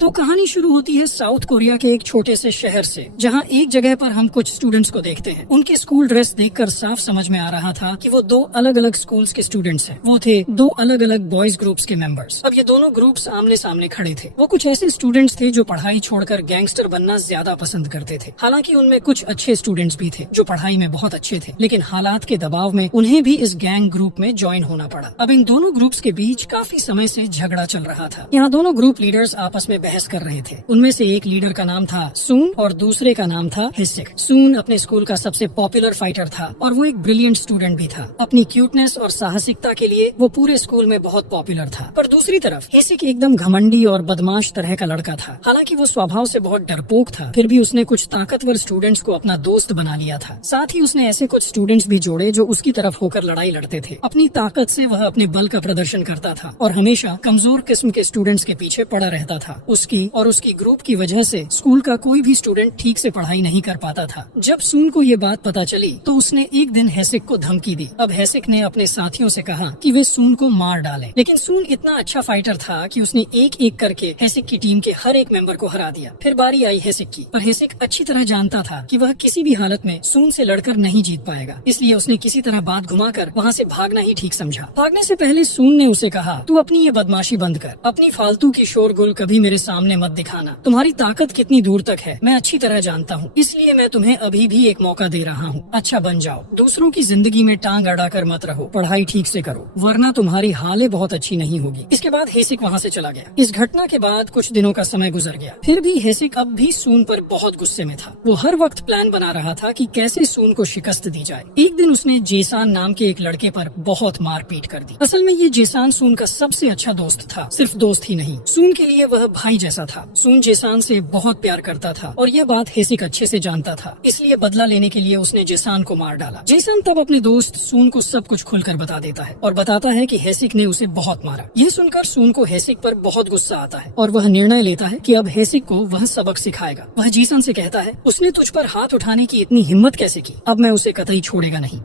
तो कहानी शुरू होती है साउथ कोरिया के एक छोटे से शहर से, जहाँ एक जगह पर हम कुछ स्टूडेंट्स को देखते हैं। उनके स्कूल ड्रेस देखकर साफ समझ में आ रहा था कि वो दो अलग अलग स्कूल्स के स्टूडेंट्स हैं। वो थे दो अलग अलग बॉयज ग्रुप्स के मेंबर्स। अब ये दोनों ग्रुप्स आमने सामने खड़े थे। वो कुछ ऐसे स्टूडेंट्स थे जो पढ़ाई छोड़कर गैंगस्टर बनना ज्यादा पसंद करते थे। हालांकि उनमें कुछ अच्छे स्टूडेंट्स भी थे जो पढ़ाई में बहुत अच्छे थे, लेकिन हालात के दबाव में उन्हें भी इस गैंग ग्रुप में ज्वाइन होना पड़ा। अब इन दोनों ग्रुप्स के बीच काफी समय से झगड़ा चल रहा था। यहाँ दोनों ग्रुप लीडर्स आपस में बहस कर रहे थे। उनमें से एक लीडर का नाम था सून और दूसरे का नाम था हेसिक। सून अपने स्कूल का सबसे पॉपुलर फाइटर था और वो एक ब्रिलियंट स्टूडेंट भी था। अपनी क्यूटनेस और साहसिकता के लिए वो पूरे स्कूल में बहुत पॉपुलर था। पर दूसरी तरफ हेसिक एकदम घमंडी और बदमाश तरह का लड़का था। हालांकि वो स्वभाव से बहुत डरपोक था, फिर भी उसने कुछ ताकतवर स्टूडेंट्स को अपना दोस्त बना लिया था। साथ ही उसने ऐसे कुछ स्टूडेंट्स भी जोड़े जो उसकी तरफ होकर लड़ाई लड़ते थे। अपनी ताकत से वह अपने बल का प्रदर्शन करता था और हमेशा कमजोर किस्म के स्टूडेंट्स के पीछे पड़ा रहता था। उसकी और उसकी ग्रुप की वजह से स्कूल का कोई भी स्टूडेंट ठीक से पढ़ाई नहीं कर पाता था। जब सून को ये बात पता चली तो उसने एक दिन हेसिक को धमकी दी। अब हेसिक ने अपने साथियों से कहा कि वे सून को मार डालें, लेकिन सून इतना अच्छा फाइटर था कि उसने एक एक करके हेसिक की टीम के हर एक मेंबर को हरा दिया। फिर बारी आई हेसिक की, पर हेसिक अच्छी तरह जानता था कि वह किसी भी हालत में सून से लड़कर नहीं जीत पाएगा, इसलिए उसने किसी तरह बात घुमाकर वहाँ से भागना ही ठीक समझा। भागने से पहले सून ने उसे कहा, तू अपनी ये बदमाशी बंद कर, अपनी फालतू की शोरगुल कभी मेरे सामने मत दिखाना। तुम्हारी ताकत कितनी दूर तक है मैं अच्छी तरह जानता हूँ, इसलिए मैं तुम्हें अभी भी एक मौका दे रहा हूँ। अच्छा बन जाओ, दूसरों की जिंदगी में टांग अड़ाकर मत रहो, पढ़ाई ठीक से करो, वरना तुम्हारी हालत बहुत अच्छी नहीं होगी। इसके बाद हेसिक वहाँ से चला गया। इस घटना के बाद कुछ दिनों का समय गुजर गया। फिर भी हेसिक अब भी सून पर बहुत गुस्से में था। वो हर वक्त प्लान बना रहा था कि कैसे सून को शिकस्त दी जाए। एक दिन उसने जेसान नाम के एक लड़के पर बहुत मारपीट कर दी। असल में ये जेसान सून का सबसे अच्छा दोस्त था, सिर्फ दोस्त ही नहीं, सून के लिए वह भाई जैसा था। सून जेसान से बहुत प्यार करता था और यह बात हेसिक अच्छे से जानता था, इसलिए बदला लेने के लिए उसने जेसान को मार डाला। जेसान तब अपने दोस्त सून को सब कुछ खुलकर बता देता है और बताता है कि हेसिक ने उसे बहुत मारा। यह सुनकर सून को हेसिक पर बहुत गुस्सा आता है और वह निर्णय लेता है कि अब हेसिक को वह सबक सिखाएगा। वह जेसन से कहता है, उसने तुझ पर हाथ उठाने की इतनी हिम्मत कैसे की, अब मैं उसे कतई छोड़ेगा नहीं।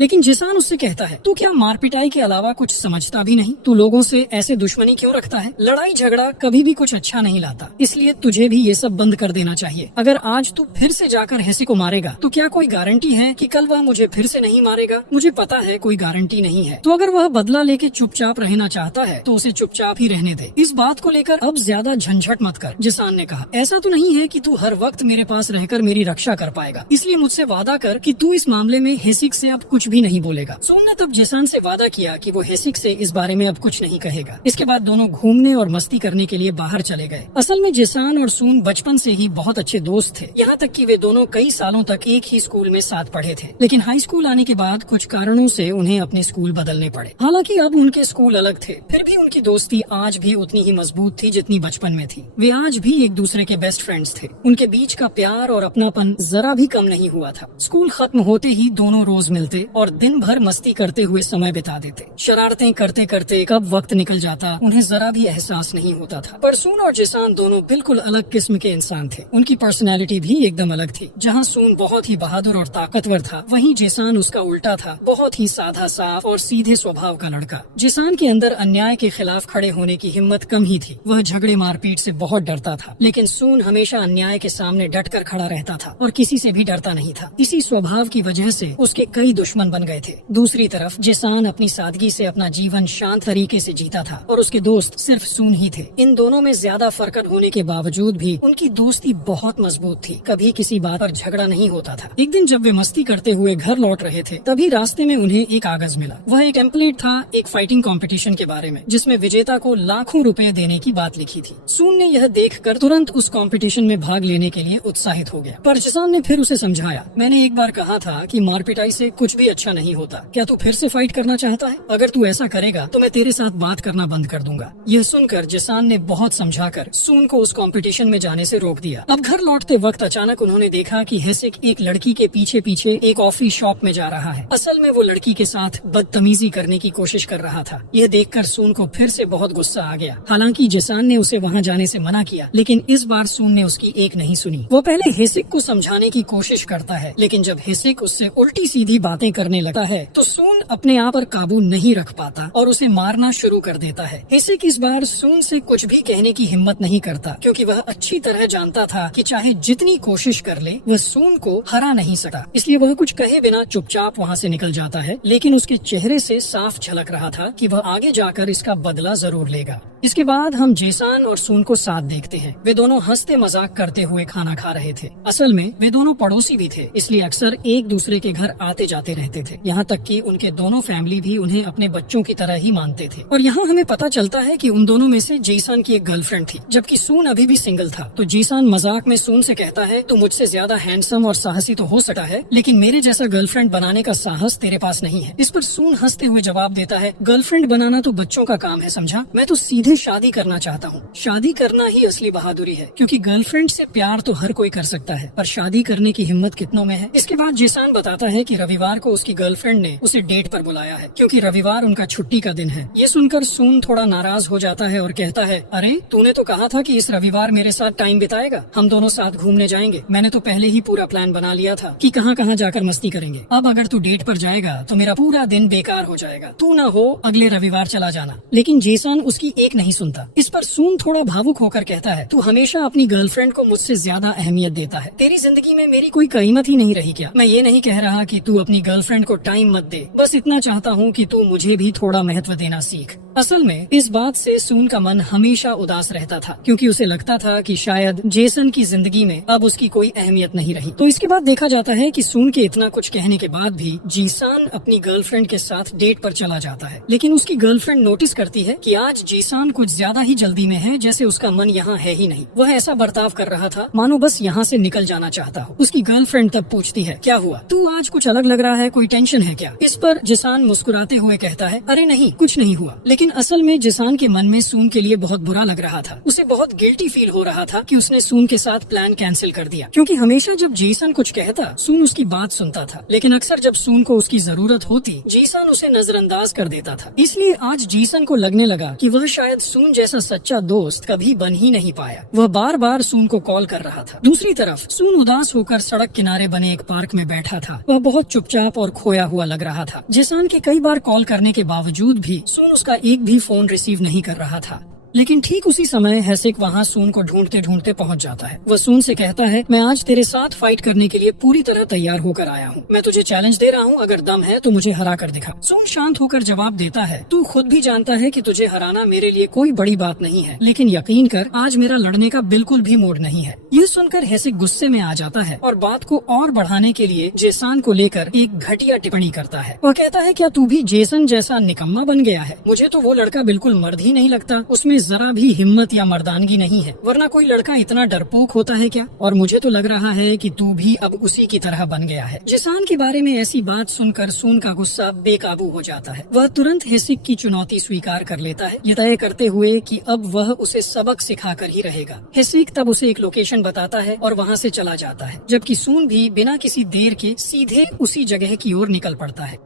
लेकिन जेसान उससे कहता है, तू क्या मार पिटाई के अलावा कुछ समझता भी नहीं? तू लोगों से ऐसे दुश्मनी क्यों रखता है? लड़ाई झगड़ा कभी भी कुछ अच्छा नहीं लाता, इसलिए तुझे भी ये सब बंद कर देना चाहिए। अगर आज तू फिर से जाकर हेसिक को मारेगा तो क्या कोई गारंटी है कि कल वह मुझे फिर से नहीं मारेगा? मुझे पता है कोई गारंटी नहीं है। तो अगर वह बदला लेके चुपचाप रहना चाहता है तो उसे चुपचाप ही रहने दे। इस बात को लेकर अब ज्यादा झंझट मत कर। जेसान ने कहा, ऐसा तो नहीं है कि तू हर वक्त मेरे पास रहकर मेरी रक्षा कर पाएगा, इसलिए मुझसे वादा कर कि तू इस मामले में हेसिक से अब कुछ भी नहीं बोलेगा। सून ने तब जेसान से वादा किया कि वो हेसिक से इस बारे में अब कुछ नहीं कहेगा। इसके बाद दोनों घूमने और मस्ती करने के लिए बाहर चले गए। असल में जेसान और सून बचपन से ही बहुत अच्छे दोस्त थे, यहाँ तक कि वे दोनों कई सालों तक एक ही स्कूल में साथ पढ़े थे। लेकिन हाई स्कूल आने के बाद कुछ कारणों से उन्हें अपने स्कूल बदलने पड़े। हालांकि अब उनके स्कूल अलग थे, फिर भी उनकी दोस्ती आज भी उतनी ही मजबूत थी जितनी बचपन में थी। वे आज भी एक दूसरे के बेस्ट फ्रेंड्स थे। उनके बीच का प्यार और अपनापन जरा भी कम नहीं हुआ था। स्कूल खत्म होते ही दोनों रोज मिलते और दिन भर मस्ती करते हुए समय बिता देते। शरारतें करते करते कब वक्त निकल जाता उन्हें जरा भी एहसास नहीं होता था। पर सून और जेसान दोनों बिल्कुल अलग किस्म के इंसान थे। उनकी पर्सनैलिटी भी एकदम अलग थी। जहाँ सून बहुत ही बहादुर और ताकतवर था, वहीं जेसान उसका उल्टा था, बहुत ही सादा साफ और सीधे स्वभाव का लड़का। जेसान के अंदर अन्याय के खिलाफ खड़े होने की हिम्मत कम ही थी। वह झगड़े मारपीट से बहुत डरता था, लेकिन सून हमेशा अन्याय के सामने डट कर खड़ा रहता था और किसी से भी डरता नहीं था। इसी स्वभाव की वजह से उसके कई दुश्मन बन गए थे। दूसरी तरफ जेसान अपनी सादगी से अपना जीवन शांत तरीके से जीता था और उसके दोस्त सिर्फ सून ही थे। इन दोनों में ज्यादा फर्क होने के बावजूद भी उनकी दोस्ती बहुत मजबूत थी। कभी किसी बात पर झगड़ा नहीं होता था। एक दिन जब वे मस्ती करते हुए घर लौट रहे थे, तभी रास्ते में उन्हें एक कागज मिला। वह एक टेम्पलेट था एक फाइटिंग कंपटीशन के बारे में, जिसमें विजेता को लाखों रुपए देने की बात लिखी थी। सून ने यह देखकर तुरंत उस कंपटीशन में भाग लेने के लिए उत्साहित हो गया। पर जेसान ने फिर उसे समझाया, मैंने एक बार कहा था कि मारपिटाई से कुछ भी अच्छा नहीं होता। क्या तू फिर से फाइट करना चाहता है? अगर तू ऐसा करेगा तो मैं तेरे साथ बात करना बंद कर दूंगा। यह सुनकर जेसान ने बहुत समझाकर सून को उस कंपटीशन में जाने से रोक दिया। अब घर लौटते वक्त अचानक उन्होंने देखा कि हेसिक एक लड़की के पीछे पीछे एक कॉफी शॉप में जा रहा है। असल में वो लड़की के साथ बदतमीजी करने की कोशिश कर रहा था। यह देखकर सून को फिर से बहुत गुस्सा आ गया। हालांकि जेसान ने उसे वहाँ जाने से मना किया, लेकिन इस बार सून ने उसकी एक नहीं सुनी। वो पहले हेसिक को समझाने की कोशिश करता है, लेकिन जब हेसिक उससे उल्टी सीधी बातें करने लगता है तो सून अपने आप पर काबू नहीं रख पाता और उसे मारना शुरू कर देता है। हेसिक इस बार सून से कुछ भी कहने की हिम्मत नहीं करता क्योंकि वह अच्छी तरह जानता था कि चाहे जितनी कोशिश कर ले वह सून को हरा नहीं सकता। इसलिए वह कुछ कहे बिना चुपचाप वहाँ से निकल जाता है, लेकिन उसके चेहरे से साफ झलक रहा था कि वह आगे जाकर इसका बदला जरूर लेगा। इसके बाद हम जेसन और सून को साथ देखते हैं। वे दोनों हंसते मजाक करते हुए खाना खा रहे थे। असल में वे दोनों पड़ोसी भी थे, इसलिए अक्सर एक दूसरे के घर आते जाते रहते थे। यहाँ तक कि उनके दोनों फैमिली भी उन्हें अपने बच्चों की तरह ही मानते थे। और यहाँ हमें पता चलता है कि उन दोनों में से जेसन की एक गर्लफ्रेंड थी, जबकि सून अभी भी सिंगल था। तो जेसन मजाक में सून से कहता है, तू मुझसे ज्यादा हैंडसम और साहसी तो हो सकता है, लेकिन मेरे जैसा गर्लफ्रेंड बनाने का साहस तेरे पास नहीं है। इस पर सून हंसते हुए जवाब देता है, गर्लफ्रेंड बनाना तो बच्चों का काम है, समझा? मैं तो सीधे शादी करना चाहता हूँ। शादी करना ही असली बहादुरी है, क्योंकि गर्लफ्रेंड से प्यार तो हर कोई कर सकता है, पर शादी करने की हिम्मत कितनों में है। इसके बाद जेसन बताता है कि रविवार को उसकी गर्लफ्रेंड ने उसे डेट पर बुलाया है, क्योंकि रविवार उनका छुट्टी का दिन है। ये सुनकर सून थोड़ा नाराज हो जाता है और कहता है, अरे तूने तो कहा था कि इस रविवार मेरे साथ टाइम बिताएगा, हम दोनों साथ घूमने जाएंगे। मैंने तो पहले ही पूरा प्लान बना लिया था कि कहाँ कहाँ जाकर मस्ती करेंगे। अब अगर तू डेट पर जाएगा तो मेरा पूरा दिन बेकार हो जाएगा। तू न हो अगले रविवार चला जाना। लेकिन जेसन उसकी एक नहीं सुनता। इस पर सून थोड़ा भावुक होकर कहता है, तू हमेशा अपनी गर्लफ्रेंड को मुझसे ज्यादा अहमियत देता है। तेरी जिंदगी में मेरी कोई कीमत ही नहीं रही क्या? मैं ये नहीं कह रहा कि तू अपनी गर्लफ्रेंड को टाइम मत दे, बस इतना चाहता हूँ कि तू मुझे भी थोड़ा महत्व देना सीख। असल में इस बात से सून का मन हमेशा उदास रहता था, क्योंकि उसे लगता था कि शायद जेसन की जिंदगी में अब उसकी कोई अहमियत नहीं रही। तो इसके बाद देखा जाता है कि सून के इतना कुछ कहने के बाद भी जेसन अपनी गर्लफ्रेंड के साथ डेट पर चला जाता है। लेकिन उसकी गर्लफ्रेंड नोटिस करती है कि आज जेसन कुछ ज्यादा ही जल्दी में है, जैसे उसका मन यहाँ है ही नहीं। वह ऐसा बर्ताव कर रहा था मानो बस यहाँ से निकल जाना चाहता हो। उसकी गर्लफ्रेंड तब पूछती है, क्या हुआ? तू आज कुछ अलग लग रहा है, कोई टेंशन है क्या? इस पर जेसन मुस्कुराते हुए कहता है, अरे नहीं, कुछ नहीं हुआ। लेकिन असल में जेसन के मन में सून के लिए बहुत बुरा लग रहा था। उसे बहुत गिल्टी फील हो रहा था कि उसने सून के साथ प्लान कैंसिल कर दिया, क्योंकि हमेशा जब जेसन कुछ कहता सून उसकी बात सुनता था, लेकिन अक्सर जब सून को उसकी जरूरत होती जेसन उसे नजरअंदाज कर देता था। इसलिए आज जेसन को लगने लगा कि वह शायद सून जैसा सच्चा दोस्त कभी बन ही नहीं पाया। वह बार बार सून को कॉल कर रहा था। दूसरी तरफ सून उदास होकर सड़क किनारे बने एक पार्क में बैठा था। वह बहुत चुपचाप और खोया हुआ लग रहा था। जेसन के कई बार कॉल करने के बावजूद भी सून उसका एक भी फोन रिसीव नहीं कर रहा था। लेकिन ठीक उसी समय हेसिक वहाँ सून को ढूंढते ढूंढते पहुँच जाता है। वह सून से कहता है, मैं आज तेरे साथ फाइट करने के लिए पूरी तरह तैयार होकर आया हूँ। मैं तुझे चैलेंज दे रहा हूँ, अगर दम है तो मुझे हरा कर दिखा। सून शांत होकर जवाब देता है, तू खुद भी जानता है कि तुझे हराना मेरे लिए कोई बड़ी बात नहीं है, लेकिन यकीन कर आज मेरा लड़ने का बिल्कुल भी मूड नहीं है। ये सुनकर हेसिक गुस्से में आ जाता है और बात को और बढ़ाने के लिए जेसन को लेकर एक घटिया टिप्पणी करता है। वह कहता है, क्या तू भी जेसन जैसा निकम्मा बन गया है? मुझे तो वो लड़का बिल्कुल मर्द ही नहीं लगता। उसमें जरा भी हिम्मत या मर्दानगी नहीं है, वरना कोई लड़का इतना डरपोक होता है क्या? और मुझे तो लग रहा है कि तू भी अब उसी की तरह बन गया है। जेसन के बारे में ऐसी बात सुनकर सून का गुस्सा बेकाबू हो जाता है। वह तुरंत हेसिक की चुनौती स्वीकार कर लेता है, ये तय करते हुए कि अब वह उसे सबक सिखाकर ही रहेगा। हेसिक तब उसे एक लोकेशन बताता है और वहाँ से चला जाता है, जबकि सून भी बिना किसी देर के सीधे उसी जगह की ओर निकल पड़ता है।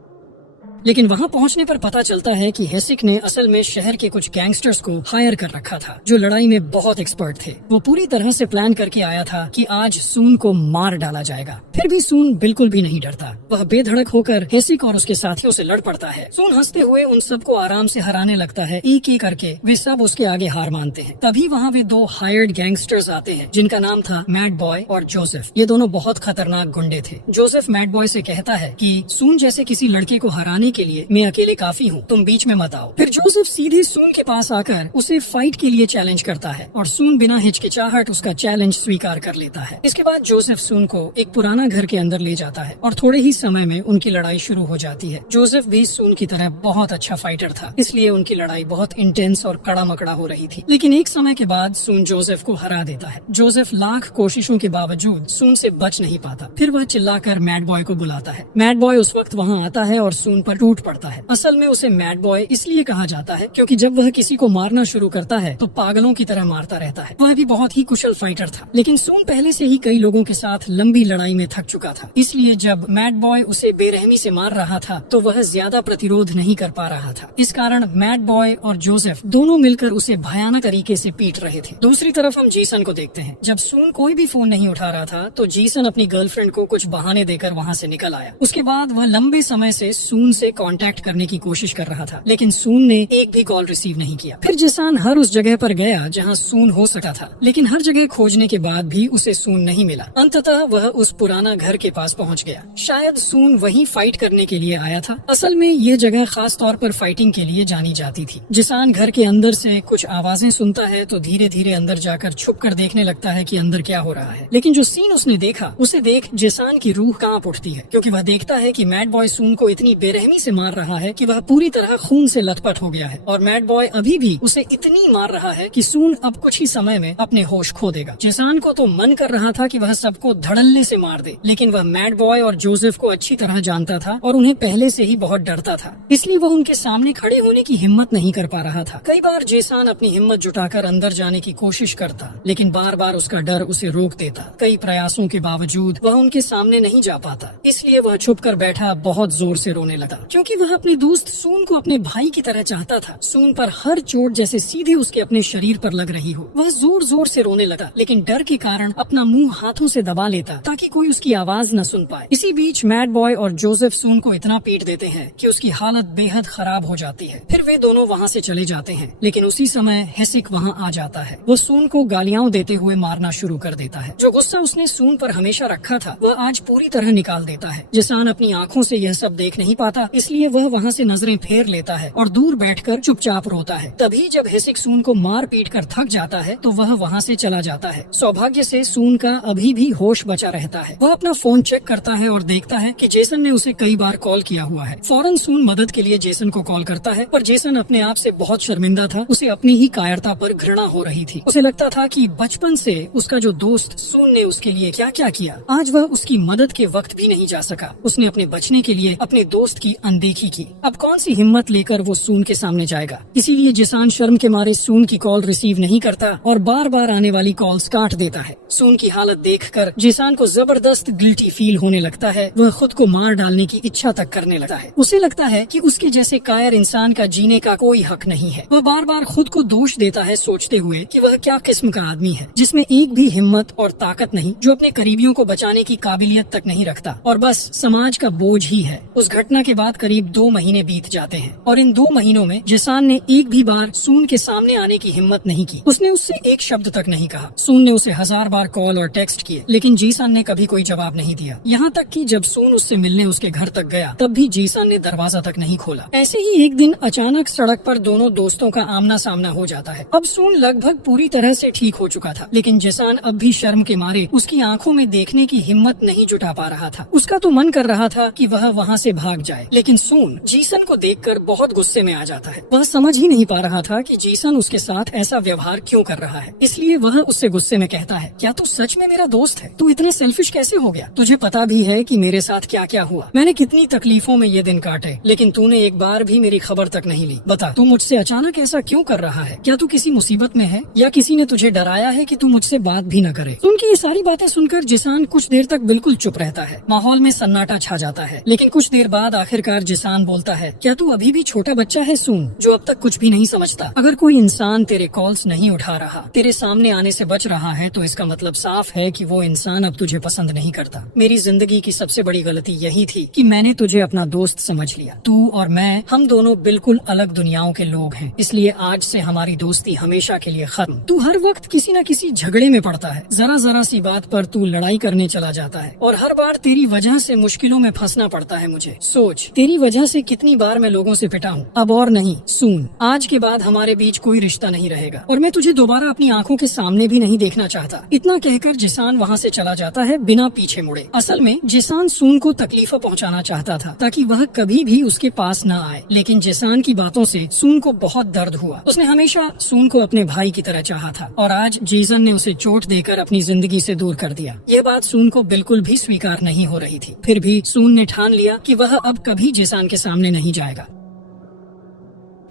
लेकिन वहाँ पहुँचने पर पता चलता है कि हेसिक ने असल में शहर के कुछ गैंगस्टर्स को हायर कर रखा था, जो लड़ाई में बहुत एक्सपर्ट थे। वो पूरी तरह से प्लान करके आया था कि आज सून को मार डाला जाएगा। फिर भी सून बिल्कुल भी नहीं डरता। वह बेधड़क होकर हेसिक और उसके साथियों से लड़ पड़ता है। सून हंसते हुए उन सबको आराम से हराने लगता है। एक एक करके वे सब उसके आगे हार मानते हैं। तभी वहाँ वे दो हायर्ड गैंगस्टर्स आते हैं, जिनका नाम था मैड बॉय और जोसेफ। ये दोनों बहुत खतरनाक गुंडे थे। जोसेफ मैड बॉय से कहता है कि सून जैसे किसी लड़के को हराने के लिए मैं अकेले काफी हूँ, तुम बीच में मत आओ। फिर जोसेफ सीधे सून के पास आकर उसे फाइट के लिए चैलेंज करता है और सून बिना हिचकिचाहट उसका चैलेंज स्वीकार कर लेता है। इसके बाद जोसेफ सून को एक पुराना घर के अंदर ले जाता है और थोड़े ही समय में उनकी लड़ाई शुरू हो जाती है। जोसेफ भी सून की तरह बहुत अच्छा फाइटर था, इसलिए उनकी लड़ाई बहुत इंटेंस और कड़ा मकड़ा हो रही थी। लेकिन एक समय के बाद सून जोसेफ को हरा देता है। जोसेफ लाख कोशिशों के बावजूद सून से बच नहीं पाता। फिर वह चिल्लाकर मैड बॉय को बुलाता है। मैड बॉय उस वक्त वहाँ आता है और सून पर टूट पड़ता है। असल में उसे मैड बॉय इसलिए कहा जाता है क्योंकि जब वह किसी को मारना शुरू करता है तो पागलों की तरह मारता रहता है। वह भी बहुत ही कुशल फाइटर था, लेकिन सून पहले से ही कई लोगों के साथ लंबी लड़ाई में थक चुका था। इसलिए जब मैड बॉय उसे बेरहमी से मार रहा था तो वह ज्यादा प्रतिरोध नहीं कर पा रहा था। इस कारण मैड बॉय और जोसेफ दोनों मिलकर उसे भयानक तरीके से पीट रहे थे। दूसरी तरफ हम जीसन को देखते हैं। जब सून कोई भी फोन नहीं उठा रहा था तो जीसन अपनी गर्लफ्रेंड को कुछ बहाने देकर वहाँ से निकल आया। उसके बाद वह लंबे समय से सून से कांटेक्ट करने की कोशिश कर रहा था, लेकिन सून ने एक भी कॉल रिसीव नहीं किया। फिर जिसान हर उस जगह पर गया जहाँ सून हो सकता था, लेकिन हर जगह खोजने के बाद भी उसे सून नहीं मिला। अंततः वह उस पुराना घर के पास पहुँच गया। शायद सून वहीं फाइट करने के लिए आया था। असल में ये जगह खास तौर पर फाइटिंग के लिए जानी जाती थी। जिसान घर के अंदर से कुछ आवाजें सुनता है तो धीरे धीरे अंदर जाकर छुप कर देखने लगता है कि अंदर क्या हो रहा है। लेकिन जो सीन उसने देखा उसे देख जिसान की रूह कांप उठती है, क्योंकि वह देखता है कि मैड बॉय सून को इतनी बेरहमी से मार रहा है कि वह पूरी तरह खून से लथपथ हो गया है और मैड बॉय अभी भी उसे इतनी मार रहा है कि सून अब कुछ ही समय में अपने होश खो देगा। जिसान को तो मन कर रहा था कि वह सबको धड़ल्ले से मार दे, लेकिन वह मैड बॉय और जोसेफ को अच्छी तरह जानता था और उन्हें पहले से ही बहुत डरता था, इसलिए वह उनके सामने खड़े होने की हिम्मत नहीं कर पा रहा था। कई बार जिसान अपनी हिम्मत जुटाकर अंदर जाने की कोशिश करता, लेकिन बार बार उसका डर उसे रोक देता। कई प्रयासों के बावजूद वह उनके सामने नहीं जा पाता, इसलिए वह छुप कर बैठा बहुत जोर से रोने लगा, क्योंकि वह अपने दोस्त सून को अपने भाई की तरह चाहता था। सून पर हर चोट जैसे सीधे उसके अपने शरीर पर लग रही हो। वह जोर जोर से रोने लगा, लेकिन डर के कारण अपना मुंह हाथों से दबा लेता ताकि कोई उसकी आवाज न सुन पाए। इसी बीच मैड बॉय और जोसेफ सून को इतना पीट देते हैं कि उसकी हालत बेहद खराब हो जाती है। फिर वे दोनों वहाँ से चले जाते हैं, लेकिन उसी समय हेसिक वहाँ आ जाता है। वो सून को गालियाँ देते हुए मारना शुरू कर देता है। जो गुस्सा उसने सून पर हमेशा रखा था वह आज पूरी तरह निकाल देता है। जिसान अपनी आँखों से यह सब देख नहीं पाता, इसलिए वह वहाँ से नजरें फेर लेता है और दूर बैठकर चुपचाप रोता है। तभी जब हेसिक सून को मार पीट कर थक जाता है तो वह वहाँ से चला जाता है। सौभाग्य से सून का अभी भी होश बचा रहता है। वह अपना फोन चेक करता है और देखता है कि जेसन ने उसे कई बार कॉल किया हुआ है। फौरन सून मदद के लिए जेसन को कॉल करता है, पर जेसन अपने आप से बहुत शर्मिंदा था। उसे अपनी ही कायरता पर घृणा हो रही थी। उसे लगता था कि बचपन से उसका जो दोस्त सून ने उसके लिए क्या क्या किया, आज वह उसकी मदद के वक्त भी नहीं जा सका। उसने अपने बचने के लिए अपने दोस्त की अनदेखी की। अब कौन सी हिम्मत लेकर वो सून के सामने जाएगा। इसीलिए जिसान शर्म के मारे सून की कॉल रिसीव नहीं करता और बार बार आने वाली कॉल्स काट देता है। सून की हालत देखकर जिसान को जबरदस्त गिल्टी फील होने लगता है। वह खुद को मार डालने की इच्छा तक करने लगता है। उसे लगता है कि उसके जैसे कायर इंसान का जीने का कोई हक नहीं है। वह बार बार खुद को दोष देता है, सोचते हुए कि वह क्या किस्म का आदमी है जिसमें एक भी हिम्मत और ताकत नहीं, जो अपने करीबियों को बचाने की काबिलियत तक नहीं रखता और बस समाज का बोझ ही है। उस घटना के बाद करीब 2 महीने बीत जाते हैं और इन 2 महीनों में जिसान ने एक भी बार सून के सामने आने की हिम्मत नहीं की। उसने उससे एक शब्द तक नहीं कहा। सून ने उसे 1000 बार कॉल और टेक्स्ट किए, लेकिन जीसान ने कभी कोई जवाब नहीं दिया। यहाँ तक कि जब सून उससे मिलने उसके घर तक गया तब भी जीसान ने दरवाजा तक नहीं खोला। ऐसे ही एक दिन अचानक सड़क पर दोनों दोस्तों का आमना सामना हो जाता है। अब सून लगभग पूरी तरह से ठीक हो चुका था, लेकिन जिसान अब भी शर्म के मारे उसकी आंखों में देखने की हिम्मत नहीं जुटा पा रहा था। उसका तो मन कर रहा था कि वह वहाँ से भाग जाए, लेकिन सून जीसन को देखकर बहुत गुस्से में आ जाता है। वह समझ ही नहीं पा रहा था कि जीसन उसके साथ ऐसा व्यवहार क्यों कर रहा है। इसलिए वह उससे गुस्से में कहता है, क्या तू सच में मेरा दोस्त है? तू इतने सेल्फिश कैसे हो गया? तुझे पता भी है कि मेरे साथ क्या क्या हुआ। मैंने कितनी तकलीफों में ये दिन काटे, लेकिन तूने एक बार भी मेरी खबर तक नहीं ली। बता, तू मुझसे अचानक ऐसा क्यों कर रहा है? क्या तू किसी मुसीबत में है या किसी ने तुझे डराया है कि तू मुझसे बात भी न करे? उनकी ये सारी बातें सुनकर जिसान कुछ देर तक बिल्कुल चुप रहता है। माहौल में सन्नाटा छा जाता है, लेकिन कुछ देर बाद आखिरकार जिसान बोलता है, क्या तू अभी भी छोटा बच्चा है सून, जो अब तक कुछ भी नहीं समझता? अगर कोई इंसान तेरे कॉल्स नहीं उठा रहा, तेरे सामने आने से बच रहा है, तो इसका मतलब साफ है कि वो इंसान अब तुझे पसंद नहीं करता। मेरी जिंदगी की सबसे बड़ी गलती यही थी कि मैंने तुझे अपना दोस्त समझ लिया। तू और मैं, हम दोनों बिल्कुल अलग दुनियाओं के लोग हैं, इसलिए आज से हमारी दोस्ती हमेशा के लिए खत्म। तू हर वक्त किसी न किसी झगड़े में पड़ता है, जरा जरा सी बात पर तू लड़ाई करने चला जाता है और हर बार तेरी वजह से मुश्किलों में फंसना पड़ता है मुझे। सोच, तेरी वजह से कितनी बार मैं लोगों से पिटा हूँ। अब और नहीं सून, आज के बाद हमारे बीच कोई रिश्ता नहीं रहेगा और मैं तुझे दोबारा अपनी आंखों के सामने भी नहीं देखना चाहता। इतना कहकर जिसान वहाँ से चला जाता है बिना पीछे मुड़े। असल में जिसान सून को तकलीफ पहुँचाना चाहता था ताकि वह कभी भी उसके पास न आए, लेकिन जिसान की बातों से सून को बहुत दर्द हुआ। उसने हमेशा सून को अपने भाई की तरह चाहा था और आज जीसन ने उसे चोट देकर अपनी जिंदगी से दूर कर दिया। यह बात सून को बिल्कुल भी स्वीकार नहीं हो रही थी। फिर भी सून ने ठान लिया कि वह अब कभी कभी जेसान के सामने नहीं जाएगा।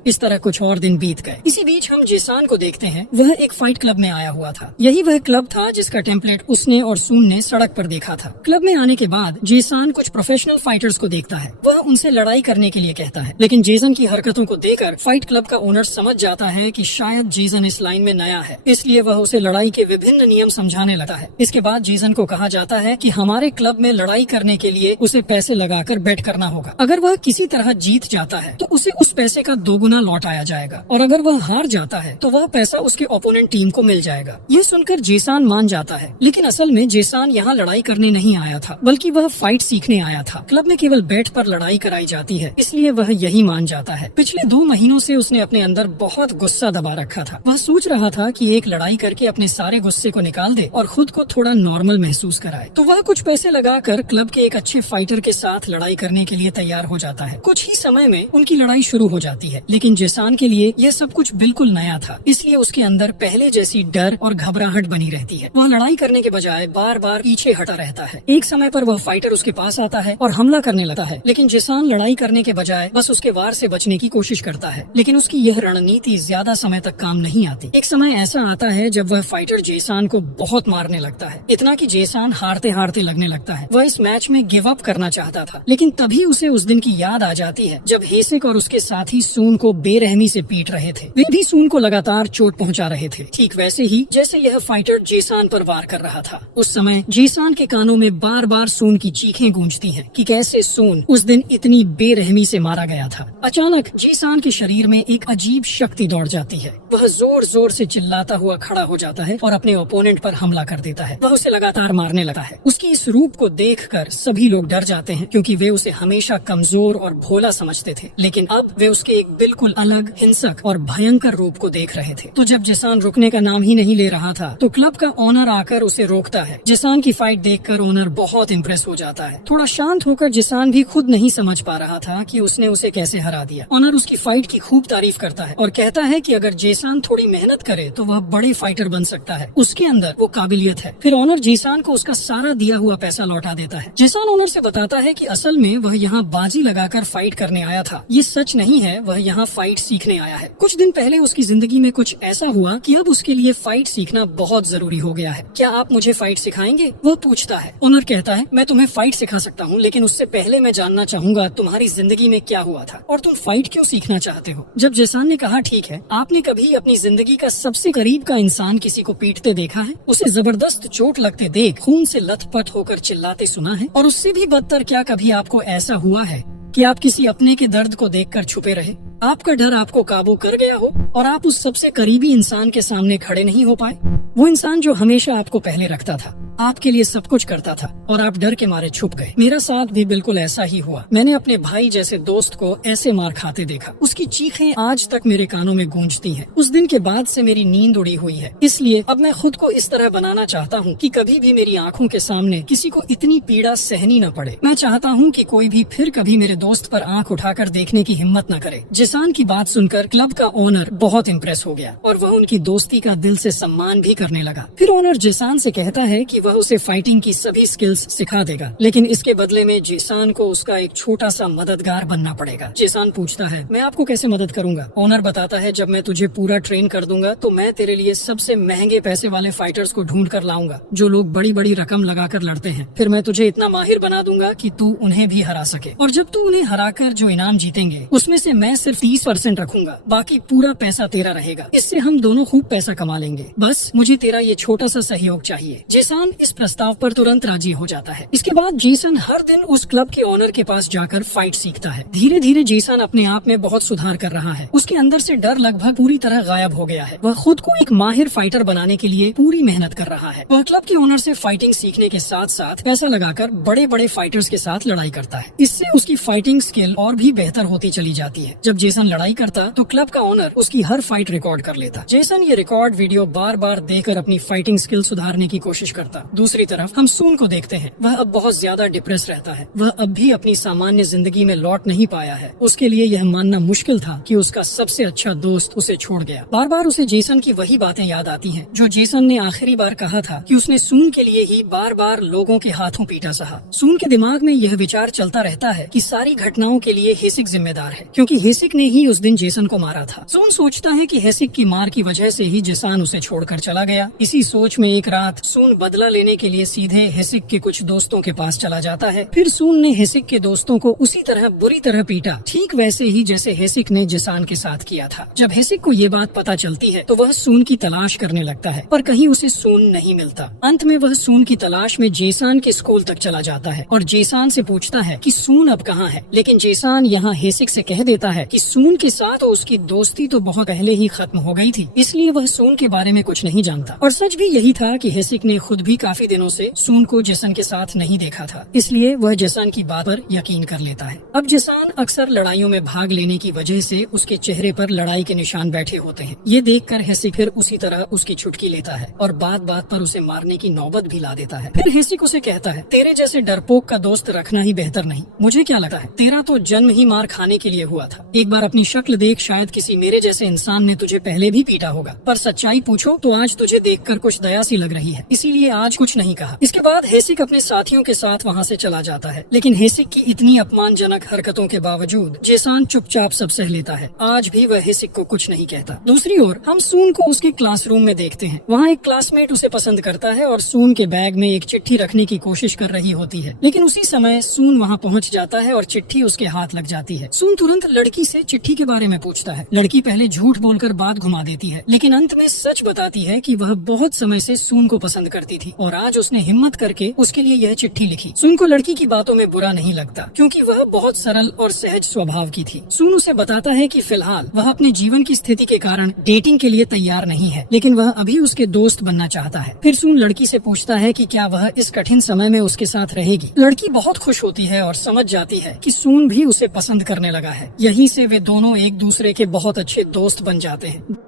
इस तरह कुछ और दिन बीत गए। इसी बीच हम जेसान को देखते हैं। वह एक फाइट क्लब में आया हुआ था। यही वह क्लब था जिसका टेम्पलेट उसने और सून ने सड़क पर देखा था। क्लब में आने के बाद जेसान कुछ प्रोफेशनल फाइटर्स को देखता है। वह उनसे लड़ाई करने के लिए कहता है, लेकिन जेसन की हरकतों को देखकर फाइट क्लब का ओनर समझ जाता है कि शायद जेसन इस लाइन में नया है, इसलिए वह उसे लड़ाई के विभिन्न नियम समझाने लगता है। इसके बाद जेसन को कहा जाता है कि हमारे क्लब में लड़ाई करने के लिए उसे पैसे लगाकर बेट करना होगा। अगर वह किसी तरह जीत जाता है तो उसे उस पैसे का 2 गुना लौटाया जाएगा, और अगर वह हार जाता है तो वह पैसा उसके ओपोनेंट टीम को मिल जाएगा। यह सुनकर जेसान मान जाता है, लेकिन असल में जेसान यहाँ लड़ाई करने नहीं आया था, बल्कि वह फाइट सीखने आया था। क्लब में केवल बेट पर लड़ाई कराई जाती है, इसलिए वह यही मान जाता है। पिछले 2 महीनों से उसने अपने अंदर बहुत गुस्सा दबा रखा था। वह सोच रहा था कि एक लड़ाई करके अपने सारे गुस्से को निकाल दे और खुद को थोड़ा नॉर्मल महसूस कराए। तो वह कुछ पैसे लगाकर क्लब के एक अच्छे फाइटर के साथ लड़ाई करने के लिए तैयार हो जाता है। कुछ ही समय में उनकी लड़ाई शुरू हो जाती है, लेकिन जेसान के लिए यह सब कुछ बिल्कुल नया था, इसलिए उसके अंदर पहले जैसी डर और घबराहट बनी रहती है। वह लड़ाई करने के बजाय बार बार पीछे हटा रहता है। एक समय पर वह फाइटर उसके पास आता है और हमला करने लगता है, लेकिन जेसान लड़ाई करने के बजाय बस उसके वार से बचने की कोशिश करता है। लेकिन उसकी यह रणनीति ज्यादा समय तक काम नहीं आती। एक समय ऐसा आता है जब वह फाइटर जेसान को बहुत मारने लगता है, इतना कि जेसान हारते हारते लगने लगता है। वह इस मैच में गिव अप करना चाहता था, लेकिन तभी उसे उस दिन की याद आ जाती है जब हेसिक और उसके साथी सून को बेरहमी से पीट रहे थे। वे भी सून को लगातार चोट पहुंचा रहे थे, ठीक वैसे ही जैसे यह फाइटर जेसान पर वार कर रहा था। उस समय जेसान के कानों में बार बार सून की चीखें गूंजती हैं कि कैसे सून उस दिन इतनी बेरहमी से मारा गया था। अचानक जेसान के शरीर में एक अजीब शक्ति दौड़ जाती है। वह जोर जोर से चिल्लाता हुआ खड़ा हो जाता है और अपने ओपोनेंट पर हमला कर देता है। वह उसे लगातार मारने लगता है। उसकी इस रूप को देखकर सभी लोग डर जाते हैं, क्योंकि वे उसे हमेशा कमजोर और भोला समझते थे, लेकिन अब वे उसके एक बिल्कुल अलग, हिंसक और भयंकर रूप को देख रहे थे। तो जब जेसान रुकने का नाम ही नहीं ले रहा था तो क्लब का ओनर आकर उसे रोकता है। जेसान की फाइट देखकर ओनर बहुत इम्प्रेस हो जाता है। थोड़ा शांत होकर जेसान भी खुद नहीं समझ पा रहा था कि उसने उसे कैसे हरा दिया। ओनर उसकी फाइट की खूब तारीफ करता है और कहता है कि अगर जेसान थोड़ी मेहनत करे तो वह बड़े फाइटर बन सकता है, उसके अंदर वो काबिलियत है। फिर ओनर जेसान को उसका सारा दिया हुआ पैसा लौटा देता है। जेसान ओनर से बताता है कि असल में वह यहाँ बाजी लगाकर फाइट करने आया था। ये सच नहीं है, वह यहाँ फाइट सीखने आया है। कुछ दिन पहले उसकी जिंदगी में कुछ ऐसा हुआ कि अब उसके लिए फाइट सीखना बहुत जरूरी हो गया है। क्या आप मुझे फाइट सिखाएंगे? वह पूछता है। ओनर कहता है, मैं तुम्हें फाइट सिखा सकता हूँ, लेकिन उससे पहले मैं जानना चाहूंगा तुम्हारी जिंदगी में क्या हुआ था और तुम फाइट क्यों सीखना चाहते हो। जब जेसान ने कहा, ठीक है, आपने कभी अपनी जिंदगी का सबसे करीब का इंसान किसी को पीटते देखा है? उसे जबरदस्त चोट लगते देख खून से लथपथ होकर चिल्लाते सुना है? और उससे भी बदतर, क्या कभी आपको ऐसा हुआ है कि आप किसी अपने के दर्द को देखकर छुपे रहे? आपका डर आपको काबू कर गया हो और आप उस सबसे करीबी इंसान के सामने खड़े नहीं हो पाए? वो इंसान जो हमेशा आपको पहले रखता था, आपके लिए सब कुछ करता था, और आप डर के मारे छुप गए। मेरा साथ भी बिल्कुल ऐसा ही हुआ। मैंने अपने भाई जैसे दोस्त को ऐसे मार खाते देखा। उसकी चीखें आज तक मेरे कानों में गूंजती हैं। उस दिन के बाद से मेरी नींद उड़ी हुई है, इसलिए अब मैं खुद को इस तरह बनाना चाहता हूँ कि कभी भी मेरी आंखों के सामने किसी को इतनी पीड़ा सहनी न पड़े। मैं चाहता हूँ कि कोई भी फिर कभी मेरे दोस्त पर आंख उठाकर देखने की हिम्मत न करे। जेसान की बात सुनकर क्लब का ओनर बहुत इम्प्रेस हो गया और वह उनकी दोस्ती का दिल से सम्मान भी करने लगा। फिर ओनर जेसान से कहता है कि वह उसे फाइटिंग की सभी स्किल्स सिखा देगा, लेकिन इसके बदले में जेसान को उसका एक छोटा सा मददगार बनना पड़ेगा। जेसान पूछता है, मैं आपको कैसे मदद करूंगा? ओनर बताता है, जब मैं तुझे पूरा ट्रेन कर दूंगा तो मैं तेरे लिए सबसे महंगे पैसे वाले फाइटर्स को ढूंढ कर लाऊंगा, जो लोग बड़ी बड़ी रकम लगाकर लड़ते हैं। फिर मैं तुझे इतना माहिर बना दूंगा कि तू उन्हें भी हरा सके, और जब तू उन्हें हराकर जो इनाम जीतेंगे उसमें से मैं सिर्फ 30% रखूंगा, बाकी पूरा पैसा तेरा रहेगा। इससे हम दोनों खूब पैसा कमा लेंगे। बस मुझे तेरा ये छोटा सा सहयोग चाहिए। जेसान इस प्रस्ताव पर तुरंत राजी हो जाता है। इसके बाद जेसन हर दिन उस क्लब के ओनर के पास जाकर फाइट सीखता है। धीरे धीरे जेसन अपने आप में बहुत सुधार कर रहा है। उसके अंदर से डर लगभग पूरी तरह गायब हो गया है। वह खुद को एक माहिर फाइटर बनाने के लिए पूरी मेहनत कर रहा है। वह क्लब के ओनर से फाइटिंग सीखने के साथ साथ पैसा लगाकर बड़े बड़े फाइटर्स के साथ लड़ाई करता है। इससे उसकी फाइटिंग स्किल और भी बेहतर होती चली जाती है। जब जेसन लड़ाई करता तो क्लब का ओनर उसकी हर फाइट रिकॉर्ड कर लेता। जेसन ये रिकॉर्ड वीडियो बार बार देखकर अपनी फाइटिंग स्किल सुधारने की कोशिश करता। करता। दूसरी तरफ हम सून को देखते हैं, वह अब बहुत ज्यादा डिप्रेस रहता है। वह अब भी अपनी सामान्य जिंदगी में लौट नहीं पाया है। उसके लिए यह मानना मुश्किल था कि उसका सबसे अच्छा दोस्त उसे छोड़ गया। बार बार उसे जेसन की वही बातें याद आती हैं, जो जेसन ने आखिरी बार कहा था कि उसने सून के लिए ही बार बार लोगों के हाथों पीटा सहा। सून के दिमाग में यह विचार चलता रहता है कि सारी घटनाओं के लिए हेसिक जिम्मेदार है, क्योंकि हेसिक ने ही उस दिन जेसन को मारा था। सून सोचता है कि हेसिक की मार की वजह से ही जेसन उसे छोड़कर चला गया। इसी सोच में एक रात सून बदला लेने के लिए सीधे हेसिक के कुछ दोस्तों के पास चला जाता है। फिर सून ने हेसिक के दोस्तों को उसी तरह बुरी तरह पीटा, ठीक वैसे ही जैसे हेसिक ने जेसन के साथ किया था। जब हेसिक को ये बात पता चलती है तो वह सून की तलाश करने लगता है, पर कहीं उसे सून नहीं मिलता। अंत में वह सून की तलाश में जेसन के स्कूल तक चला जाता है और जेसन से पूछता है कि सून अब कहाँ है। लेकिन जेसन यहाँ हेसिक से कह देता है कि सून के साथ तो उसकी दोस्ती तो बहुत पहले ही खत्म हो गई थी, इसलिए वह सून के बारे में कुछ नहीं जानता। और सच भी यही था कि हेसिक ने खुद भी काफी दिनों से सून को जेसन के साथ नहीं देखा था, इसलिए वह जेसन की बात पर यकीन कर लेता है। अब जेसन अक्सर लड़ाइयों में भाग लेने की वजह से उसके चेहरे पर लड़ाई के निशान बैठे होते हैं। ये देखकर हेसिक फिर उसी तरह उसकी छुटकी लेता है और बात बात पर उसे मारने की नौबत भी ला देता है। फिर हेसिक उसे कहता है, तेरे जैसे डरपोक का दोस्त रखना ही बेहतर नहीं। मुझे क्या लगता है, तेरा तो जन्म ही मार खाने के लिए हुआ था। एक बार अपनी शक्ल देख, शायद किसी मेरे जैसे इंसान ने तुझे पहले भी पीटा होगा, पर सच्चाई पूछो तो आज तुझे देखकर कुछ दया सी लग रही है, इसीलिए आज कुछ नहीं कहा। इसके बाद हेसिक अपने साथियों के साथ वहाँ से चला जाता है, लेकिन हेसिक की इतनी अपमानजनक हरकतों के बावजूद जेसन चुपचाप सब सह लेता है। आज भी वह हेसिक को कुछ नहीं कहता। दूसरी ओर हम सून को उसके क्लासरूम में देखते हैं। वहाँ एक क्लासमेट उसे पसंद करता है और सून के बैग में एक चिट्ठी रखने की कोशिश कर रही होती है, लेकिन उसी समय सून वहाँ पहुँच जाता है और चिट्ठी उसके हाथ लग जाती है। सून तुरंत लड़की से चिट्ठी के बारे में पूछता है। लड़की पहले झूठ बोलकर बात घुमा देती है, लेकिन अंत में सच बताती है कि वह बहुत समय से सून को पसंद करती थी और आज उसने हिम्मत करके उसके लिए यह चिट्ठी लिखी। सून को लड़की की बातों में बुरा नहीं लगता, क्योंकि वह बहुत सरल और सहज स्वभाव की थी। सून उसे बताता है कि फिलहाल वह अपने जीवन की स्थिति के कारण डेटिंग के लिए तैयार नहीं है, लेकिन वह अभी उसके दोस्त बनना चाहता है। फिर सून लड़की से पूछता है कि क्या वह इस कठिन समय में उसके साथ रहेगी। लड़की बहुत खुश होती है और समझ जाती है कि सून भी उसे पसंद करने लगा है। यहीं से वे दोनों एक दूसरे के बहुत अच्छे दोस्त बन जाते हैं।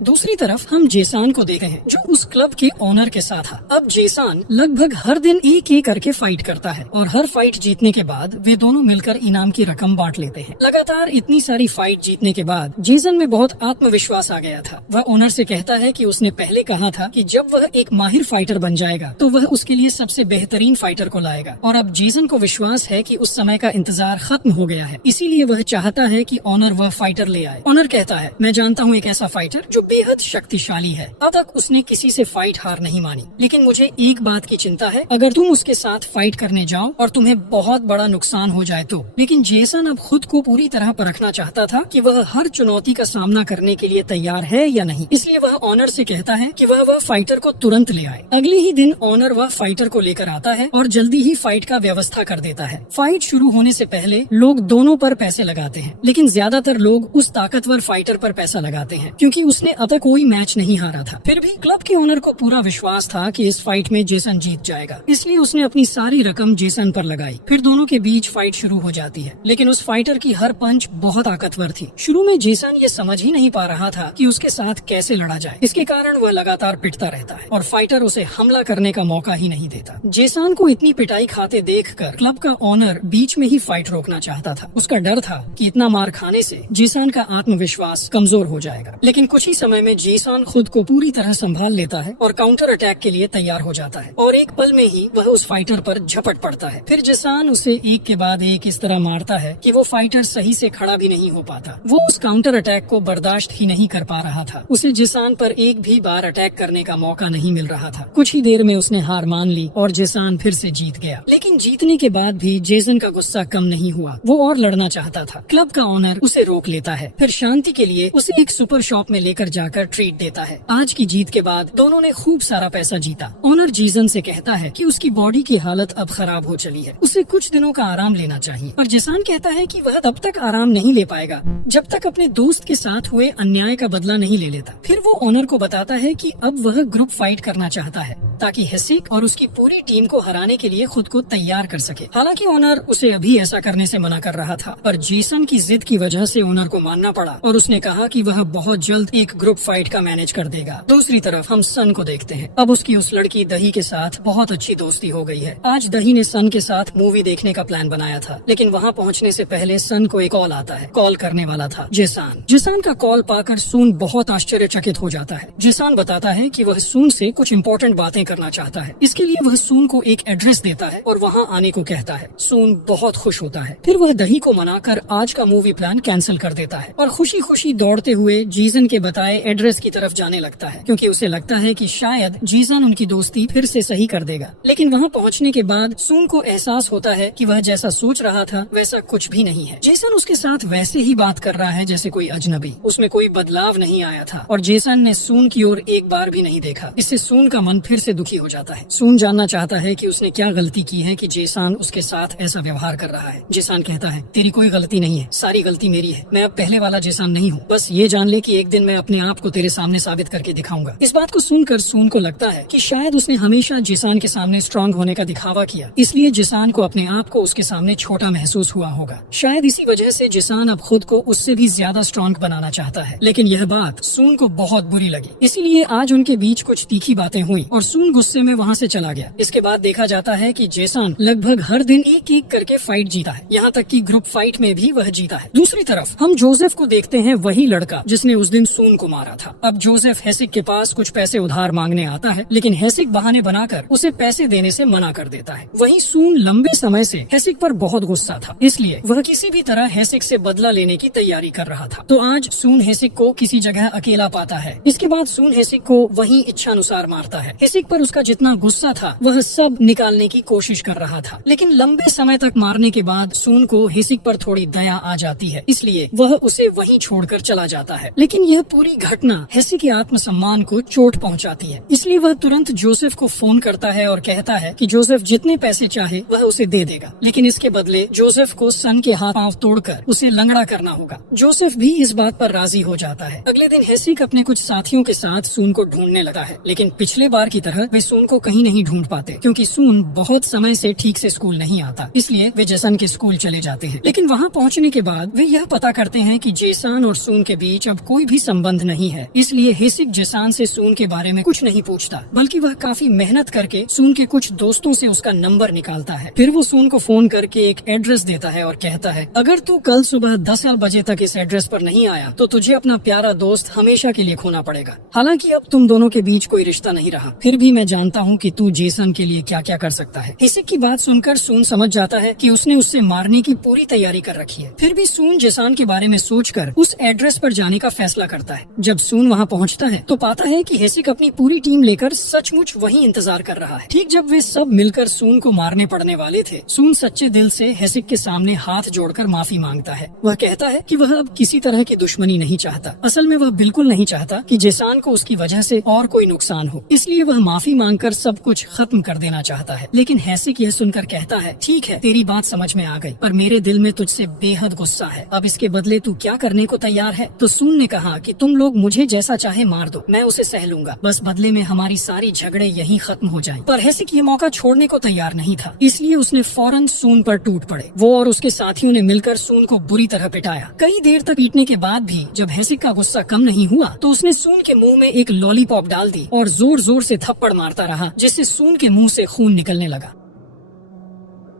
दूसरी तरफ हम जेसन को देखते हैं, जो उस क्लब के ओनर के साथ था। अब जेसन लगभग हर दिन एक एक करके फाइट करता है और हर फाइट जीतने के बाद वे दोनों मिलकर इनाम की रकम बांट लेते हैं। लगातार इतनी सारी फाइट जीतने के बाद जेसन में बहुत आत्मविश्वास आ गया था। वह ओनर से कहता है कि उसने पहले कहा था कि जब वह एक माहिर फाइटर बन जाएगा तो वह उसके लिए सबसे बेहतरीन फाइटर को लाएगा, और अब जेसन को विश्वास है कि उस समय का इंतजार खत्म हो गया है, इसीलिए वह चाहता है कि ओनर वह फाइटर ले आए। ओनर कहता है, मैं जानता हूँ एक ऐसा फाइटर जो बेहद शक्तिशाली है। अब तक उसने किसी से फाइट हार नहीं मानी, लेकिन मुझे एक बात की चिंता है, अगर तुम उसके साथ फाइट करने जाओ और तुम्हें बहुत बड़ा नुकसान हो जाए तो। लेकिन जेसन अब खुद को पूरी तरह परखना चाहता था कि वह हर चुनौती का सामना करने के लिए तैयार है या नहीं, इसलिए वह ऑनर से कहता है कि वह फाइटर को तुरंत ले आए। अगले ही दिन ऑनर वह फाइटर को लेकर आता है और जल्दी ही फाइट का व्यवस्था कर देता है। फाइट शुरू होने से पहले लोग दोनों पर पैसे लगाते हैं, लेकिन ज्यादातर लोग उस ताकतवर फाइटर पर पैसा लगाते हैं, क्योंकि उसने अब तक कोई मैच नहीं हारा था। फिर भी क्लब के ओनर को पूरा विश्वास था कि इस फाइट में जेसन जीत जाएगा, इसलिए उसने अपनी सारी रकम जेसन पर लगाई। फिर दोनों के बीच फाइट शुरू हो जाती है, लेकिन उस फाइटर की हर पंच बहुत ताकतवर थी। शुरू में जेसन ये समझ ही नहीं पा रहा था कि उसके साथ कैसे लड़ा जाए, इसके कारण वह लगातार पिटता रहता है और फाइटर उसे हमला करने का मौका ही नहीं देता। जेसन को इतनी पिटाई खाते देखकर क्लब का ओनर बीच में ही फाइट रोकना चाहता था। उसका डर था कि इतना मार खाने से जेसन का आत्मविश्वास कमजोर हो जाएगा, लेकिन कुछ ही समय में जेसन खुद को पूरी तरह संभाल लेता है और काउंटर अटैक के लिए तैयार हो जाता है, और एक पल में ही वह उस फाइटर पर झपट पड़ता है। फिर जेसन उसे एक के बाद एक इस तरह मारता है कि वो फाइटर सही से खड़ा भी नहीं हो पाता। वो उस काउंटर अटैक को बर्दाश्त ही नहीं कर पा रहा था। उसे जेसन पर एक भी बार अटैक करने का मौका नहीं मिल रहा था। कुछ ही देर में उसने हार मान ली और जेसन फिर से जीत गया। लेकिन जीतने के बाद भी जेसन का गुस्सा कम नहीं हुआ। वो और लड़ना चाहता था। क्लब का ओनर उसे रोक लेता है, फिर शांति के लिए उसे एक सुपर शॉप में लेकर जाकर ट्रीट देता है। आज की जीत के बाद दोनों ने खूब सारा पैसा जीता। ओनर जेसन से कहता है कि उसकी बॉडी की हालत अब खराब हो चली है, उसे कुछ दिनों का आराम लेना चाहिए। और जेसन कहता है कि वह तब तक आराम नहीं ले पाएगा जब तक अपने दोस्त के साथ हुए अन्याय का बदला नहीं ले लेता। फिर वो ओनर को बताता है कि अब वह ग्रुप फाइट करना चाहता है ताकि हेसिक और उसकी पूरी टीम को हराने के लिए खुद को तैयार कर सके। हालांकि ओनर उसे अभी ऐसा करने से मना कर रहा था, पर जेसन की जिद की वजह से ओनर को मानना पड़ा और उसने कहा कि वह बहुत जल्द एक ग्रुप ग्रुप फाइट का मैनेज कर देगा। दूसरी तरफ हम सन को देखते हैं। अब उसकी उस लड़की दही के साथ बहुत अच्छी दोस्ती हो गई है। आज दही ने सन के साथ मूवी देखने का प्लान बनाया था, लेकिन वहाँ पहुँचने से पहले सन को एक कॉल आता है। कॉल करने वाला था जेसान। जेसान का कॉल पाकर सून बहुत आश्चर्यचकित हो जाता है। जेसान बताता है कि वह सून से कुछ इम्पोर्टेंट बातें करना चाहता है। इसके लिए वह सून को एक एड्रेस देता है और वहाँ आने को कहता है। सून बहुत खुश होता है। फिर वह दही को मनाकर आज का मूवी प्लान कैंसिल कर देता है और खुशी खुशी दौड़ते हुए जीसन के बताए एड्रेस की तरफ जाने लगता है, क्योंकि उसे लगता है कि शायद जीसन उनकी दोस्ती फिर से सही कर देगा। लेकिन वहाँ पहुँचने के बाद सून को एहसास होता है कि वह जैसा सोच रहा था वैसा कुछ भी नहीं है। जेसन उसके साथ वैसे ही बात कर रहा है जैसे कोई अजनबी। उसमें कोई बदलाव नहीं आया था और जेसन ने सून की ओर एक बार भी नहीं देखा। इससे सून का मन फिर से दुखी हो जाता है। सून जानना चाहता है कि उसने क्या गलती की है कि जेसन उसके साथ ऐसा व्यवहार कर रहा है। जेसन कहता है, तेरी कोई गलती नहीं है, सारी गलती मेरी है। मैं अब पहले वाला जेसन नहीं हूँ। बस ये जान ले कि एक दिन मैं अपने आप को तेरे सामने साबित करके दिखाऊंगा। इस बात को सुनकर सून को लगता है कि शायद उसने हमेशा जेसन के सामने स्ट्रांग होने का दिखावा किया, इसलिए जेसन को अपने आप को उसके सामने छोटा महसूस हुआ होगा। शायद इसी वजह से जेसन अब खुद को उससे भी ज्यादा स्ट्रांग बनाना चाहता है। लेकिन यह बात सून को बहुत बुरी लगी, इसीलिए आज उनके बीच कुछ तीखी बातें हुई और सून गुस्से में वहाँ से चला गया। इसके बाद देखा जाता है कि जेसन लगभग हर दिन एक एक करके फाइट जीता है, यहाँ तक कि ग्रुप फाइट में भी वह जीता है। दूसरी तरफ हम जोसेफ को देखते हैं, वही लड़का जिसने उस दिन सून को मारा था। अब जोसेफ हेसिक के पास कुछ पैसे उधार मांगने आता है, लेकिन हेसिक बहाने बनाकर उसे पैसे देने से मना कर देता है। वहीं सून लंबे समय से हेसिक पर बहुत गुस्सा था, इसलिए वह किसी भी तरह हेसिक से बदला लेने की तैयारी कर रहा था। तो आज सून हेसिक को किसी जगह अकेला पाता है। इसके बाद सून हेसिक को वहीं इच्छानुसार मारता है। हेसिक पर उसका जितना गुस्सा था वह सब निकालने की कोशिश कर रहा था, लेकिन लंबे समय तक मारने के बाद सून को हेसिक पर थोड़ी दया आ जाती है, इसलिए वह उसे वहीं छोड़कर चला जाता है। लेकिन यह पूरी घटना हेसिक के आत्मसम्मान को चोट पहुंचाती है, इसलिए वह तुरंत जोसेफ को फोन करता है और कहता है कि जोसेफ जितने पैसे चाहे वह उसे दे देगा, लेकिन इसके बदले जोसेफ को सन के हाथ पांव तोड़कर उसे लंगड़ा करना होगा। जोसेफ भी इस बात पर राजी हो जाता है। अगले दिन हेसिक अपने कुछ साथियों के साथ सून को ढूंढने लगा है, लेकिन पिछले बार की तरह वे सून को कहीं नहीं ढूंढ पाते, क्योंकि सून बहुत समय से ठीक से स्कूल नहीं आता, इसलिए वे जेसन के स्कूल चले जाते हैं। लेकिन वहाँ पहुँचने के बाद वे यह पता करते हैं कि जेसन और सून के बीच अब कोई भी संबंध नहीं है, इसलिए हेसिक जेसन से सून के बारे में कुछ नहीं पूछता, बल्कि वह काफी मेहनत करके सून के कुछ दोस्तों से उसका नंबर निकालता है। फिर वो सून को फोन करके एक एड्रेस देता है और कहता है, अगर तू कल सुबह 10 बजे तक इस एड्रेस पर नहीं आया तो तुझे अपना प्यारा दोस्त हमेशा के लिए खोना पड़ेगा। हालांकि अब तुम दोनों के बीच कोई रिश्ता नहीं रहा, फिर भी मैं जानता हूँ कि तू जेसन के लिए क्या क्या कर सकता है। हेसिक की बात सुनकर सून समझ जाता है कि उसने उससे मारने की पूरी तैयारी कर रखी है। फिर भी सून जेसन के बारे में सोचकर उस एड्रेस पर जाने का फैसला करता है। जब सून वहाँ पहुँचता है तो पाता है कि हेसिक अपनी पूरी टीम लेकर सचमुच वहीं इंतजार कर रहा है। ठीक जब वे सब मिलकर सून को मारने पड़ने वाले थे, सून सच्चे दिल से हेसिक के सामने हाथ जोड़कर माफी मांगता है। वह कहता है कि वह अब किसी तरह की दुश्मनी नहीं चाहता। असल में वह बिल्कुल नहीं चाहता कि जेसन को उसकी वजह से और कोई नुकसान हो, इसलिए वह माफी मांगकर सब कुछ खत्म कर देना चाहता है। लेकिन हेसिक यह सुनकर कहता है, ठीक है, तेरी बात समझ में आ गई, पर मेरे दिल में तुझसे बेहद गुस्सा है। अब इसके बदले तू क्या करने को तैयार है? तो सून ने कहा कि तुम लोग मुझे जैसा चाहे मार दो, मैं उसे सह लूंगा, बस बदले में हमारी सारी झगड़े यहीं खत्म हो जाएं। पर हेसिक ये मौका छोड़ने को तैयार नहीं था, इसलिए उसने फौरन सून पर टूट पड़े। वो और उसके साथियों ने मिलकर सून को बुरी तरह पिटाया। कई देर तक पीटने के बाद भी जब हेसिक का गुस्सा कम नहीं हुआ तो उसने सून के मुंह में एक लॉलीपॉप डाल दी और जोर जोर से थप्पड़ मारता रहा, जिससे सून के मुंह से खून निकलने लगा।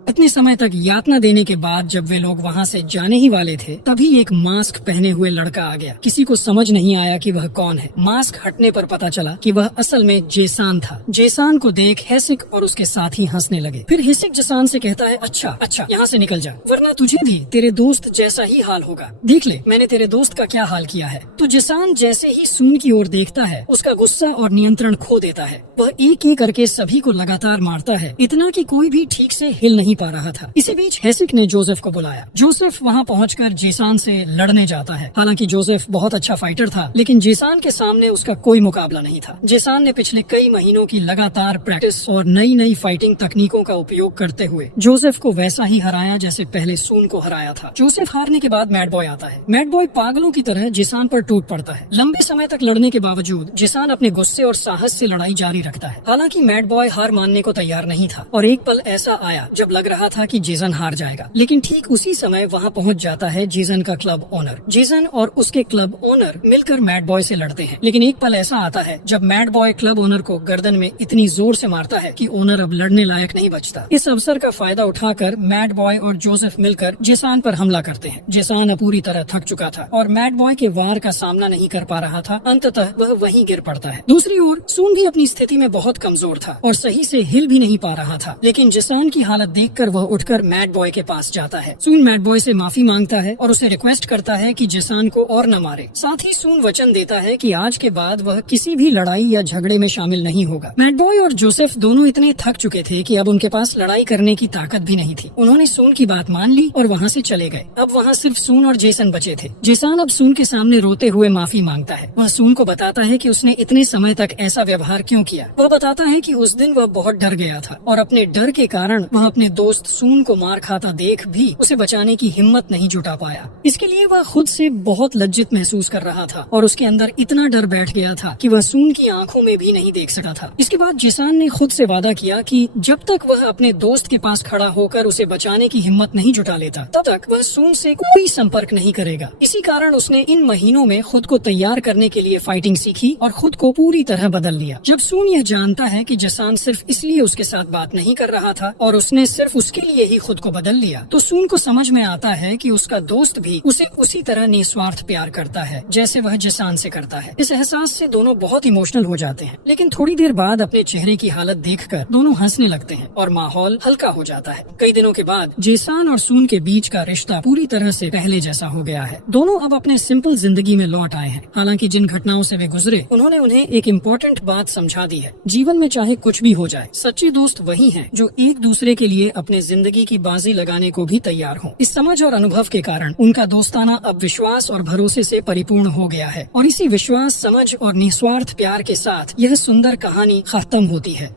इतने समय तक यातना देने के बाद जब वे लोग वहाँ से जाने ही वाले थे, तभी एक मास्क पहने हुए लड़का आ गया। किसी को समझ नहीं आया कि वह कौन है। मास्क हटने पर पता चला कि वह असल में जेसन था। जेसन को देख हेसिक और उसके साथी हंसने लगे। फिर हेसिक जेसन से कहता है, अच्छा यहाँ से निकल जा, वरना तुझे भी तेरे दोस्त जैसा ही हाल होगा। देख ले मैंने तेरे दोस्त का क्या हाल किया है। तो जेसन जैसे ही सून की ओर देखता है, उसका गुस्सा और नियंत्रण खो देता है। वह एक एक करके सभी को लगातार मारता है, इतना कि कोई भी ठीक से हिल नहीं पा रहा था। इसी बीच हेसिक ने जोसेफ को बुलाया। जोसेफ वहाँ पहुंचकर जेसन से लड़ने जाता है। हालांकि जोसेफ बहुत अच्छा फाइटर था, लेकिन जेसन के सामने उसका कोई मुकाबला नहीं था। जेसन ने पिछले कई महीनों की लगातार प्रैक्टिस और नई नई फाइटिंग तकनीकों का उपयोग करते हुए जोसेफ को वैसा ही हराया जैसे पहले सून को हराया था। जोसेफ हारने के बाद मैड बॉय आता है। मैड बॉय पागलों की तरह जेसन पर टूट पड़ता है। लंबे समय तक लड़ने के बावजूद जेसन अपने गुस्से और साहस से लड़ाई जारी रखता है। हालांकि मैड बॉय हार मानने को तैयार नहीं था और एक पल ऐसा आया जब लग रहा था कि जेसन हार जाएगा, लेकिन ठीक उसी समय वहाँ पहुँच जाता है जेसन का क्लब ओनर। जेसन और उसके क्लब ओनर मिलकर मैड बॉय से लड़ते हैं, लेकिन एक पल ऐसा आता है जब मैड बॉय क्लब ओनर को गर्दन में इतनी जोर से मारता है कि ओनर अब लड़ने लायक नहीं बचता। इस अवसर का फायदा उठाकर मैड बॉय और जोसेफ मिलकर जेसन पर हमला करते हैं। जेसन अब पूरी तरह थक चुका था और मैड बॉय के वार का सामना नहीं कर पा रहा था। अंततः वह वहीं गिर पड़ता है। दूसरी ओर सून भी अपनी स्थिति में बहुत कमजोर था और सही से हिल भी नहीं पा रहा था, लेकिन जेसन की हालत देखकर वह उठकर मैड बॉय के पास जाता है। सून मैड बॉय से माफी मांगता है और उसे रिक्वेस्ट करता है कि जेसन को और न मारे। साथ ही सून वचन देता है कि आज के बाद वह किसी भी लड़ाई या झगड़े में शामिल नहीं होगा। मैड बॉय और जोसेफ दोनों इतने थक चुके थे कि अब उनके पास लड़ाई करने की ताकत भी नहीं थी। उन्होंने सून की बात मान ली और वहाँ से चले गए। अब वहाँ सिर्फ सून और जेसन बचे थे। जेसन अब सून के सामने रोते हुए माफी मांगता है। वह सून को बताता है कि उसने इतने समय तक ऐसा व्यवहार क्यों किया। वह बताता है कि उस दिन वह बहुत डर गया था और अपने डर के कारण वह अपने दोस्त सून को मार खाता देख भी उसे बचाने की हिम्मत नहीं जुटा पाया। इसके लिए वह खुद से बहुत लज्जित महसूस कर रहा था और उसके अंदर इतना डर बैठ गया था कि वह सून की आंखों में भी नहीं देख सका था। इसके बाद जेसन ने खुद से वादा किया कि जब तक वह अपने दोस्त के पास खड़ा होकर उसे बचाने की हिम्मत नहीं जुटा लेता, तब तक वह सून से कोई संपर्क नहीं करेगा। इसी कारण उसने इन महीनों में खुद को तैयार करने के लिए फाइटिंग सीखी और खुद को पूरी तरह बदल लिया। जब सून यह जानता है कि जेसन सिर्फ इसलिए उसके साथ बात नहीं कर रहा था और उसने सिर्फ उसके लिए ही खुद को बदल लिया, तो सून को समझ में आता है कि उसका दोस्त भी उसे उसी तरह निस्वार्थ प्यार करता है जैसे वह जेसन से करता है। इस एहसास से दोनों बहुत इमोशनल हो जाते हैं, लेकिन थोड़ी देर बाद अपने चेहरे की हालत देखकर दोनों हंसने लगते हैं और माहौल हल्का हो जाता है। कई दिनों के बाद जेसन और सून के बीच का रिश्ता पूरी तरह से पहले जैसा हो गया है। दोनों अब अपने सिंपल जिंदगी में लौट आए हैं। हालांकि जिन घटनाओं से वे गुजरे, उन्होंने उन्हें एक इम्पोर्टेंट बात समझा दी है। जीवन में चाहे कुछ भी हो जाए, सच्चे दोस्त वही हैं जो एक दूसरे के लिए अपने जिंदगी की बाजी लगाने को भी तैयार हों। इस समझ और अनुभव के कारण उनका दोस्ताना अब विश्वास और भरोसे से परिपूर्ण हो गया है और इसी विश्वास, समझ और निस्वार्थ प्यार के साथ यह सुंदर कहानी खत्म होती है।